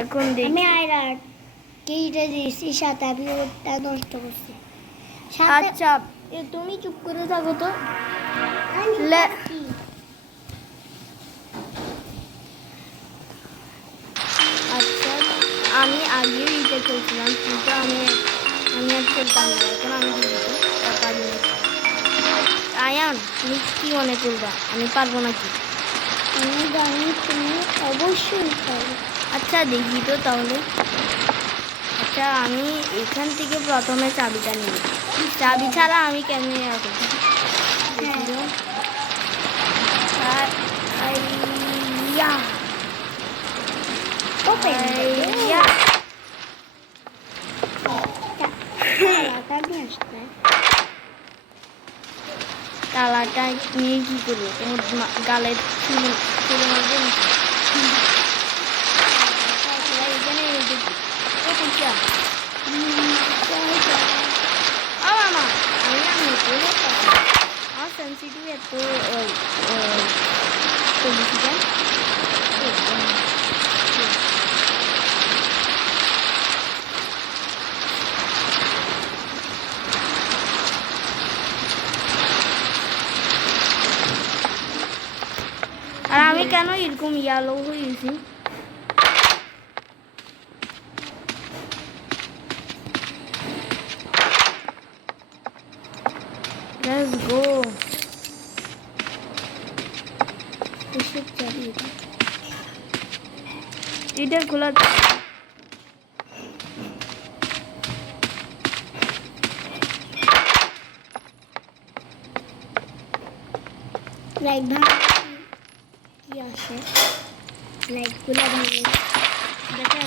এখন দেখি আমি আয়রার কেইটা দিয়েছি সাথে আমি ওটা নষ্ট করছি। আচ্ছা তুমি চুপ করে থাকো তো। আচ্ছা আমি আগেও এটা খেলছিলাম কিন্তু আমি আর খেলতাম না। এখন আমি পারি না। আয়ান তুমি কি মনে করবা আমি পারবো নাকি? আমি জানি তুমি অবশ্যই পারবে। আচ্ছা দেখি তো তাহলে। আচ্ছা আমি এখান থেকে প্রথমে চাবিটা নিই। চাবি ছাড়া আমি কেমনে আসবো? তালাটা নিয়ে কি করবো? তোমার গালের চুলে মারবো নাকি? আমার সেন্সিটিভ এত বেশি কেন? আর আমি কেন এরকম ইয়ালো হয়ে গেছি? Let's go. এটা খোলা লাইট ভাঙ কি আসে? লাইটগুলো ভাঙে দেখো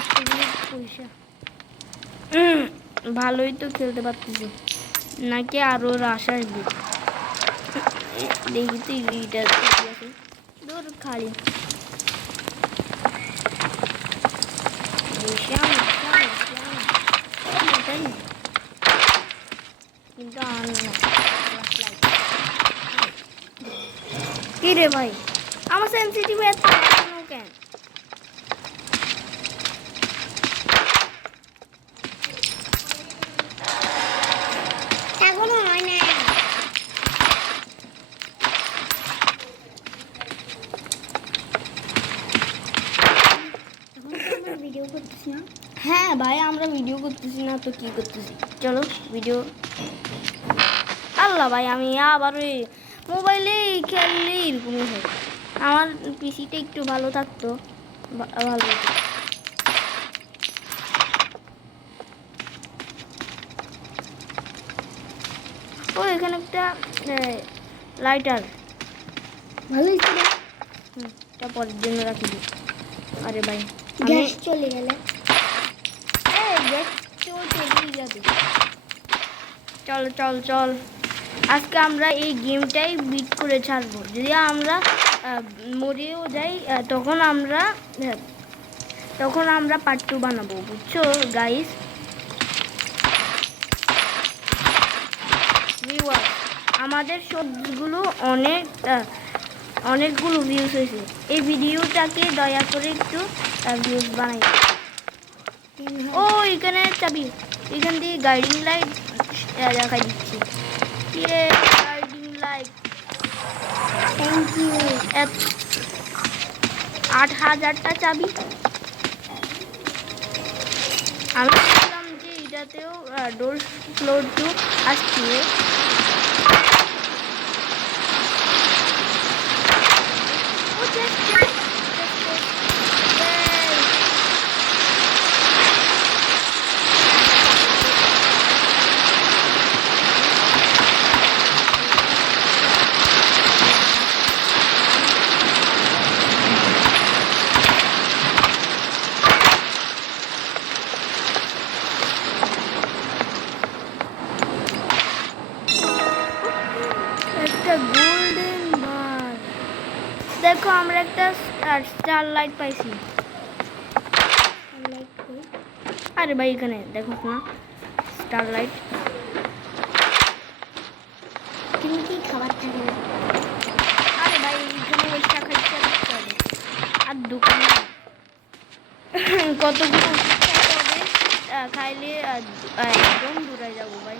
পয়সা। ভালোই তো খেলতে পারতেছি নাকি আরো রাশ আসবে? দেখি তো এইটা আছে দূর খালি কিন্তু কি রে ভাই আমার সেন্সিটিভ এত কেন? এখনো হয় না। ভিডিও করতেছি না। হ্যাঁ ভাই আমরা ভিডিও করতেছি না তো কি করতেছি? চলো ভিডিও। আল্লাহ ভাই আমি আবার ওই মোবাইলে খেললে এরকমই হয়। আমার পিসিটা একটু ভালো থাকতো ভালো হতো। ও এখানে একটা লাইটার ভালোই ছিল। এটা পরের জন্য রাখি দিই। আরে ভাই গ্যাস চলে গেলে চল চল চল আজকে আমরা এই গেমটাই বিট করে ছাড়বো। যদি আমরা মরেও যাই তখন আমরা পার্ট 2 বানাবো, বুঝছো গাইস? ভিউয়ার আমাদের সবগুলো অনেকগুলো ভিউজ হয়েছে। এই ভিডিওটাকে দয়া করে একটু ভিউজ বানাই। ও এখানে চাবি, এখান দিয়ে গাইডিং লাইট দেখা দিচ্ছি। Guiding light thank you. 8000টা চাবি। আমি বললাম যে এটাতেও ডোর ফ্লোর 2 আসছে। দেখো আমরা একটা স্টার লাইট পাইছি। আরে ভাই এখানে দেখো না স্টার লাইট। তুমি কি খাবার থাকে না? আরে ভাই এখানে বসে খাইতে হবে আর দোকানে কতগুলো ওষুধ খাইতে হবে, খাইলে একদম দূরে যাবো ভাই।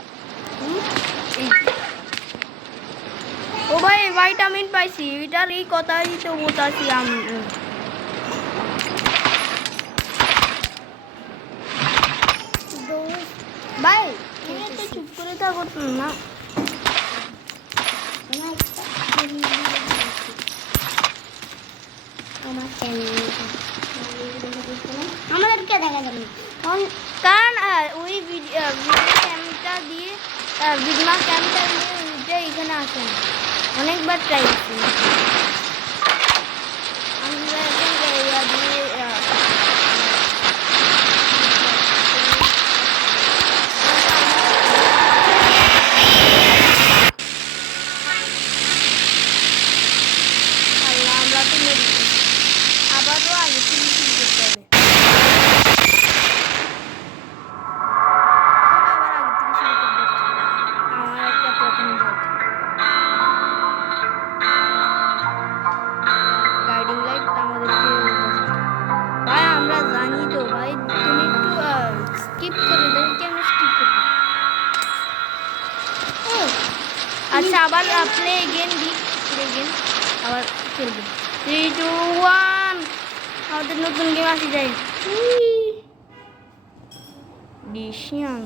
এই ও ভাই ভাইটামিন পাইছি, এটার এই কথাই তো বলতাছি আমি। ভাই তুমি একটা চুপ করে থাকো না। আমার চ্যানেল আমাদেরকে দেখা যাবে না। কারণ ওই ভিডিও ক্যামটা দিয়ে ভিডিও ক্যামটা দিয়ে ওইটা এখানে আসে না, অনেকবার ট্রাই করছি আমরা এখন দিয়ে আল্লাহ আমরা তো মেরে আবারও আগে থেকে শুরু করতে হবে। আবার আগে থেকে শুরু করতে হবে। আমার একটা প্রথম গাইডিং লাইট আমাদেরকে ভাই আমরা জানি তো ভাই, তুমি একটু স্কিপ করে দেবে, কেন স্কিপ করবে? আচ্ছা আবার প্লে এগেন দি, প্লে এগেন আবার খেলবে। 3 2 1 আমাদের নতুন গেম আসে যায়। ডিসিয়ান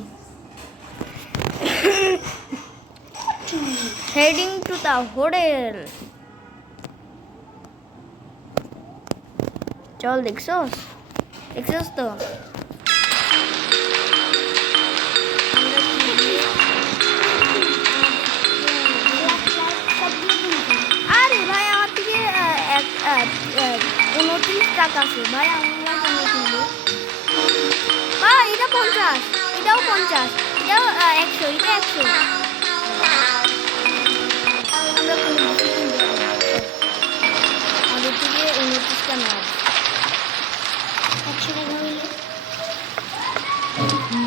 হেডিং টু দ্য হোটেল। চল দেখছোস দেখছোস তো আরে ভাই আমার থেকে 29 টাকা আছে ভাই, আমরা কেন কিনবো ভাই? এটা 50, এটাও 50, এটাও 100, এটা 100। আমরা কোনো কিছু কিনবো না। আমাদের থেকে 29টা নেওয়া 100 টাকা হইলে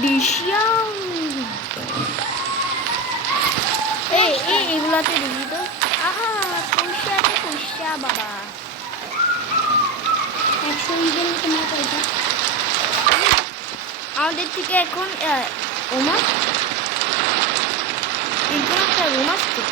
ডিসিয়াম। এইগুলাতে দেখি তো, আহা পয়সা তো পয়সা বাবা। 100 ইভেন তোমার পয়সা আমাদের থেকে এখন ওমা এরকম একটা রুম আসছে।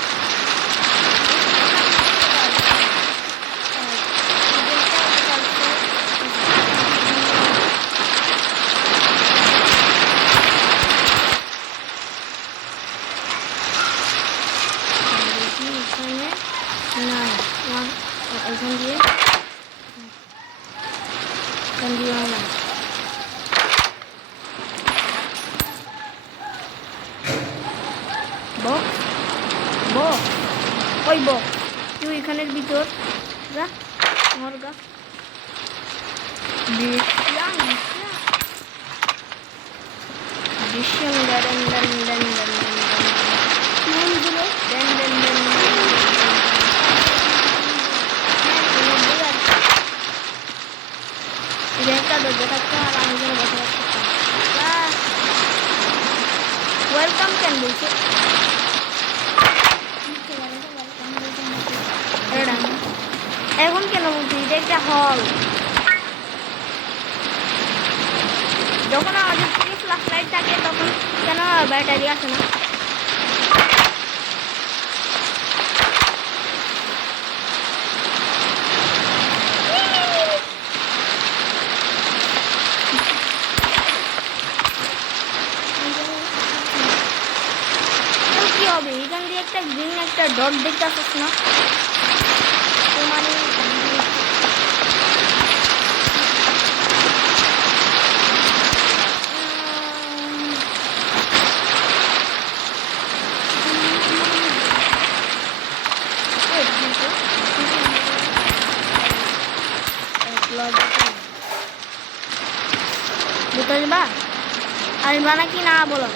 এখান দিয়ে না ওই তুই এখানের ভিতর যা, আমার গা দৃশ্যম দেন ওয়েলকাম কেন বলছে? এখন কেন বলছি? এটা একটা হল। যখন আমাদের থেকে ফ্ল্যাশ লাইট থাকে তখন কেন ব্যাটারি আসে না? কি হবে এখান দিয়ে একটা গ্রিন একটা ডট দেখতে আসছ না? তো মানে বুঝবা আর বানা কি না বলো?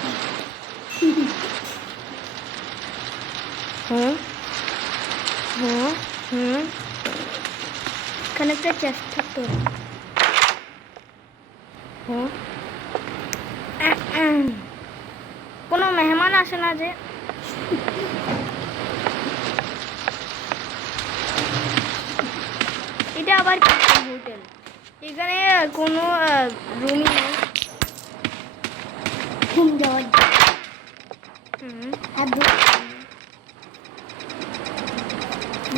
এখানে একটা চেষ্টা থাকতো। কোনো মেহমান আসে না যে? এটা আবার কি হোটেল? এখানে কোনো রুমই নেই। ঘুম যাওয়ার হুম। আর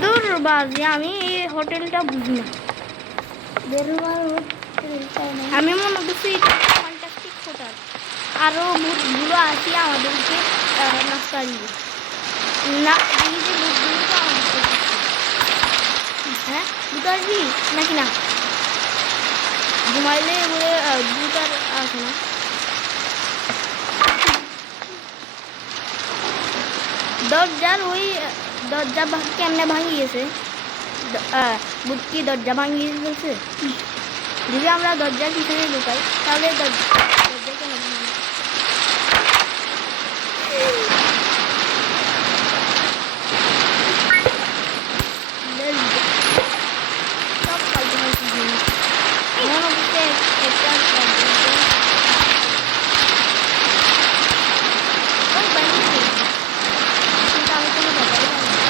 দূর বাজি, আমি এই হোটেলটা বুঝি না। বেরোবার আমি মনে করছি এটা ফ্যান্টাস্টিক হোটেল। আরও ভূতগুলো আসি আমাদেরকে নাস্তা দিবে না, এই যে ভূতগুলো তো আমাদেরকে দিচ্ছে। হ্যাঁ, ভূত আসবি নাকি না? ঘুমাইলে বলে ভূত আর আসে না। দরজার ওই দরজা কেমনে ভাঙিয়েছে? ভূত কি দরজা ভাঙিয়ে ফেলছে? যদি আমরা দরজার পিছনে ঢুকাই তাহলে দরজা কেন ভাঙবে? সব ফালতু ফালতু জিনিস মনে হচ্ছে একটা কিন্তু আমি কোনো ব্যাপারই জানি না।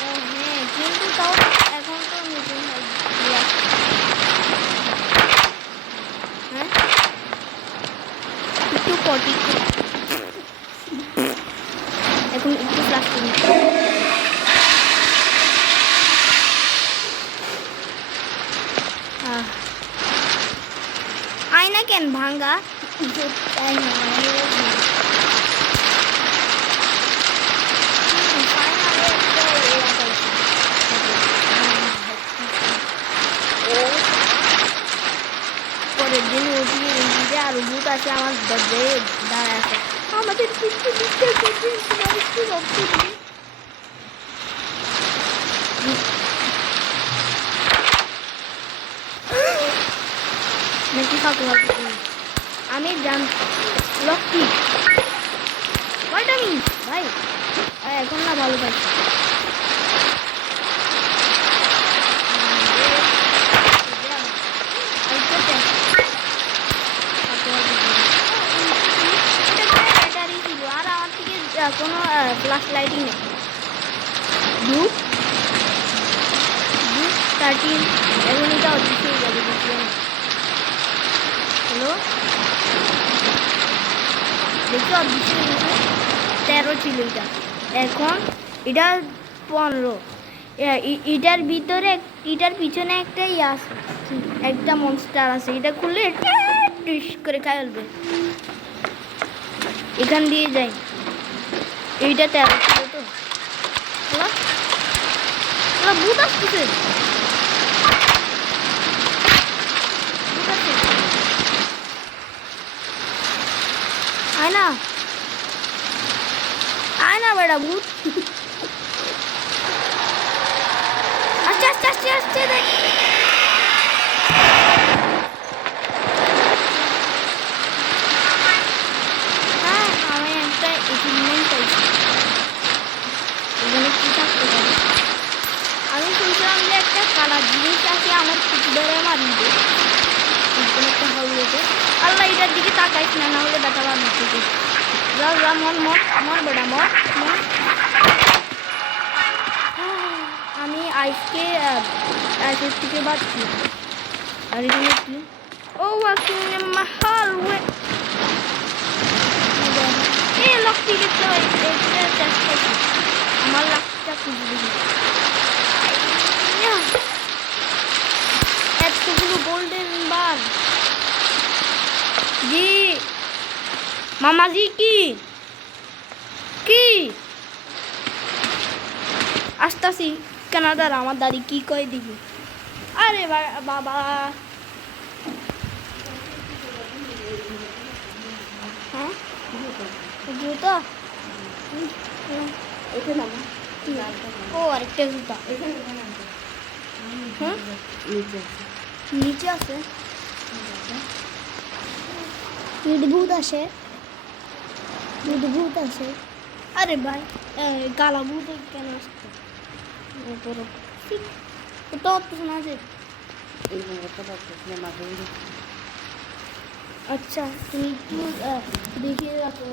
হ্যাঁ, কিন্তু তাও এখন তো নতুন হ্যাঁ একটু পটি এখন একটু প্লাস্টিক আয়না কেন ভাঙ্গা? পরের দিন উঠিয়ে উঠিয়ে আর ভূত আছে আমার দরজায় দাঁড়ায় আছে। আমাদের কিছু দিতে নাকি ফাঁকু ফাঁকু আমি জান লক্ষ্মী কয়টা মিনিট ভাই এখন না ভালো পাচ্ছি। ব্যাটারি ছিল আর আমার থেকে কোনো ফ্ল্যাশ লাইটই নেই। 13 এখন এটা অদৃশ্য হয়ে যাবে বুঝলেন? হ্যালো, দেখি অদৃশ্য হয়ে গেছে। 13 ছিল এটা, এখন এটা 15। এটার ভিতরে এটার পিছনে একটা ইয়ে আছে, একটা মনস্টার আছে। এটা খুললে টুস করে খাই ফেলবে। এখান দিয়ে যাই। এইটা 13 ছিল তো। হ্যালো, ভূত আসতেছে। আয় না বেটা ভূত। আস্তে আস্তে আস্তে আস্তে দেখ। হ্যাঁ, আমি একটা এক্সপেরিমেন্ট চাইছি। এখানে কি থাকতে পারে? আমি শুনছিলাম যে একটা কালা জিনিস আছে আমার কুকুরে মারিয়ে একটা হাউলেতে। আল্লাহ, এটার দিকে তাকাইস না, না হলে ব্যথা বাদ দিতে। যা যা মর মর মর বেটা মর মর। আমি আইসকে আইসের থেকে বাঁচছি। আর এখানে কি? ও মাহাল এ লক্ষ্মী দেখতে পাই। আমার লাখটা খুঁজে দেখি। এতগুলো গোল্ডেন বার। জি মামাজি, কি কি আসতাছি কানাডার। আমার দাদি কি কয় দেখি। আরে বাবা, হ্যাঁ জুতা। ও আরেকটা জুতা। হ্যাঁ নিচে আছে। ভূত আসে, ভূত আসে। আরে ভাই, কালা ভূত কেন আসছে? তো শোনা আছে। আচ্ছা, তুমি একটু দেখিয়ে রাখো।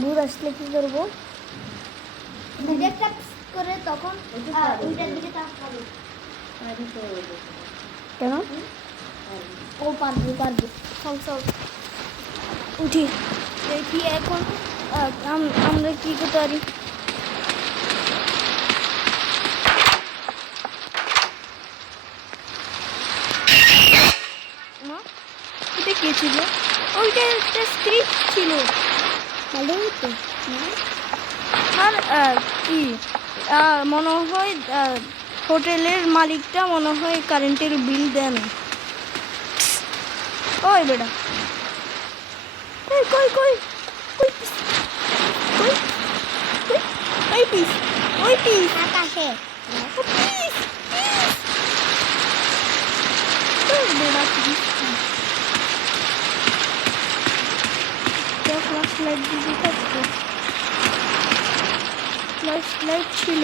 ভূত আসলে কি করবো? একটা করে তখন ওইটার দিকে তাকাবে। কেন? ও পারবে পারবে। চল চল উঠি, দেখি এখন আমরা কি করতে পারি। মা, এটা কে ছিল? ওইটা একটা স্ক্রিপ্ট ছিল। ভালো হতো না? আর কি মনে হয় হোটেলের মালিকটা মনে হয় কারেন্টের বিল দেন। ওই বেটা, কই কই কই পিস, কই কই ওই পিস, ওই পিস, আকাশে ও পিস পিস, ওই বেটা পিস। ফ্ল্যাশ লাইট দিতে থাকতো, ফ্ল্যাশ লাইট ছিল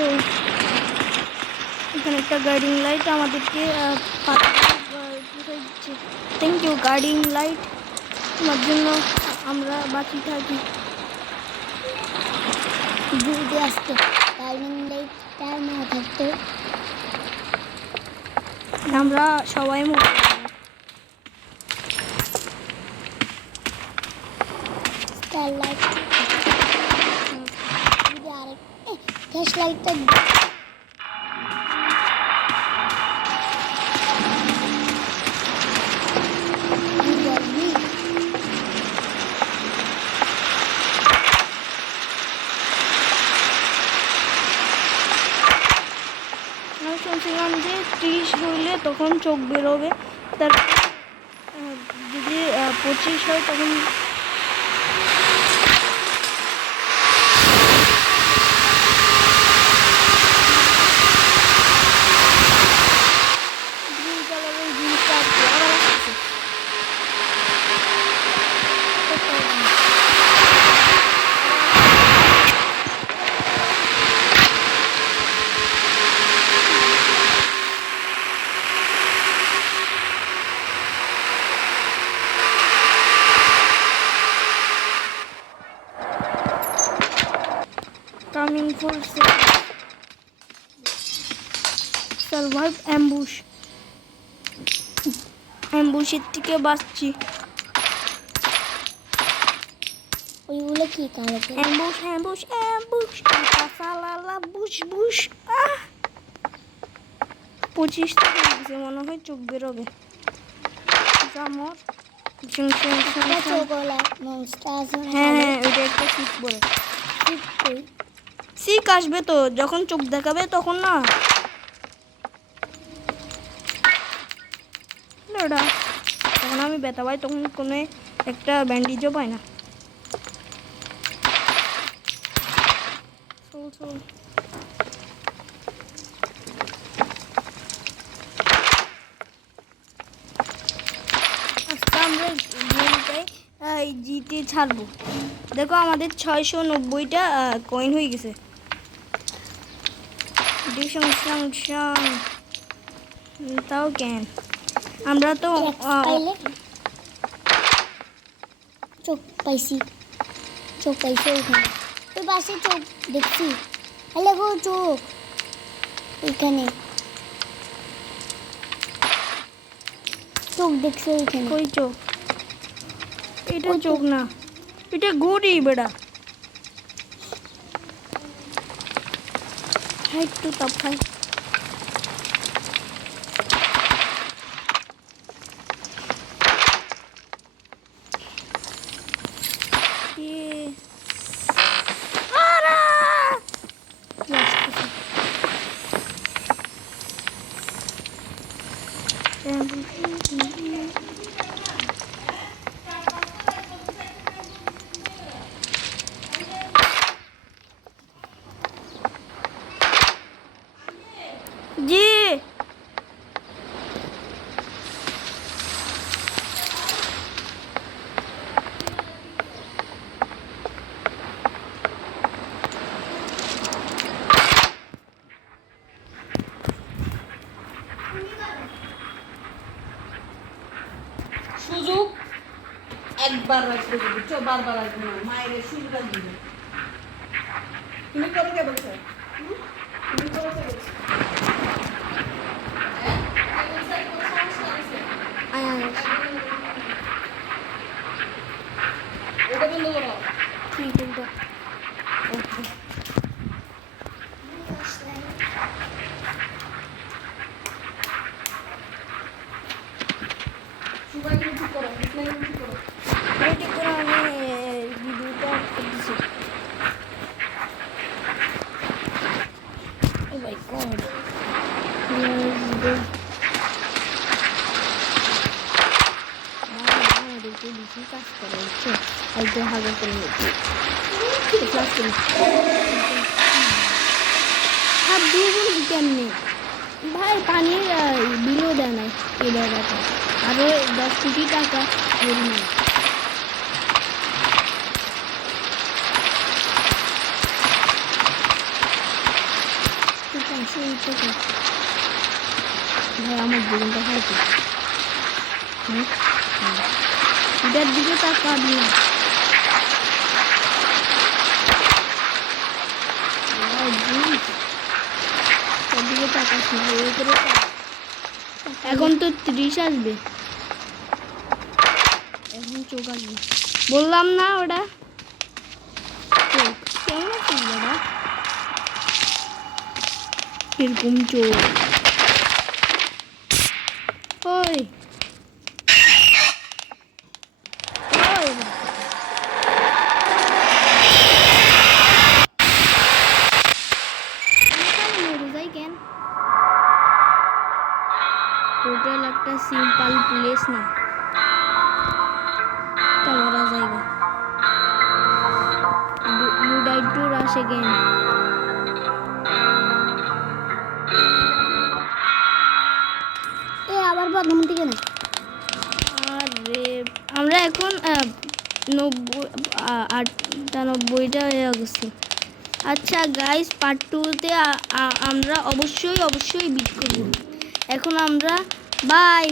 এখানে, একটা গাইডিং লাইট আমাদেরকে দিচ্ছে। থ্যাংক ইউ গাইডিং লাইট, তোমার জন্য আমরা বাঁচি থাকি। যদি আসতো টাইমিং লাইটটা না থাকতো আমরা সবাই মরে যাবো। স্টার লাইট যদি আরেক ফ্ল্যাশ লাইটটা আমি শুনছিলাম যে 30 হইলে তখন চোখ বেরোবে, তারপর যদি 25 হয় তখন গ্রিন কালারের জিনিসটা আর কি আবার আসছে। Coming for survive ambush. অ্যাম্বুশের থেকে বাঁচছি। ওইগুলো কি কালো ambush ambush ambush, Salalah Bush Bush. 25 থেকে গেছে, মনে হয় চোখ বেরোবে। জামর চোখওয়ালা মনস্টার আছে হ্যাঁ হ্যাঁ, ওইটা একটা সিক বলে। কই সিক আসবে তো, যখন চোখ দেখাবে তখন না। ওটা তখন আমি ব্যথা পাই, তখন কোনো একটা ব্যান্ডেজও পাই না। চল চল, আজকে আমরা গেমটাই জিতে ছাড়বো। দেখো আমাদের 690টা কয়েন হয়ে গেছে। তাও কেন আমরা তো পাইলে চোখ পাইছি ওইখানে ওই পাশে চোখ দেখছি। হ্যালো গো চোখ ওইখানে চোখ দেখছি ওইখানে। কই চোখ? এটা চোখ না, এটা ঘুড়ি বেড়া। একটু তাপ খাই। জি সুযোগ একবার রাখবে, বুঝছো? বারবার আসবে না, মায়ের সুযোগ দিবে। তুমি করো কে বলছো? ওটা বন্ধ করো। ঠিক আছে ওকে সবাইকে ঠিক করো, ইসমাইলকে ঠিক করো। এটি করে আমি ভিডিওটা করতেছি ও মাই গড আমাদেরকে বেশি কাজ করা হচ্ছে একদম হাজার করে নিচ্ছি ক্লাস করি হাত দিয়ে বলবি কেমনি ভাই পানির বিলও দেয় নাই এই জায়গাটা আরও 10 কোটি টাকা এর নেই ভাই আমার জীবনটা হয়তো এটার দিকে তাকাবি না এটার দিকে তাকাস না এর উপরে এখন তো 30 আসবে এখন চোখ আসবে বললাম না ওটা চোখ কেমন আছে দাদা এরকম চোখ ওই ওই মরে যাই কেন হোটেল একটা সিম্পল প্লেস না তা মরা জায়গা you died to rush again আবার প্রথম থেকে না আরে আমরা এখন 98টা হয়ে গেছি আচ্ছা গাইস পার্ট 2-তে আমরা অবশ্যই বিট করব এখন আমরা বাই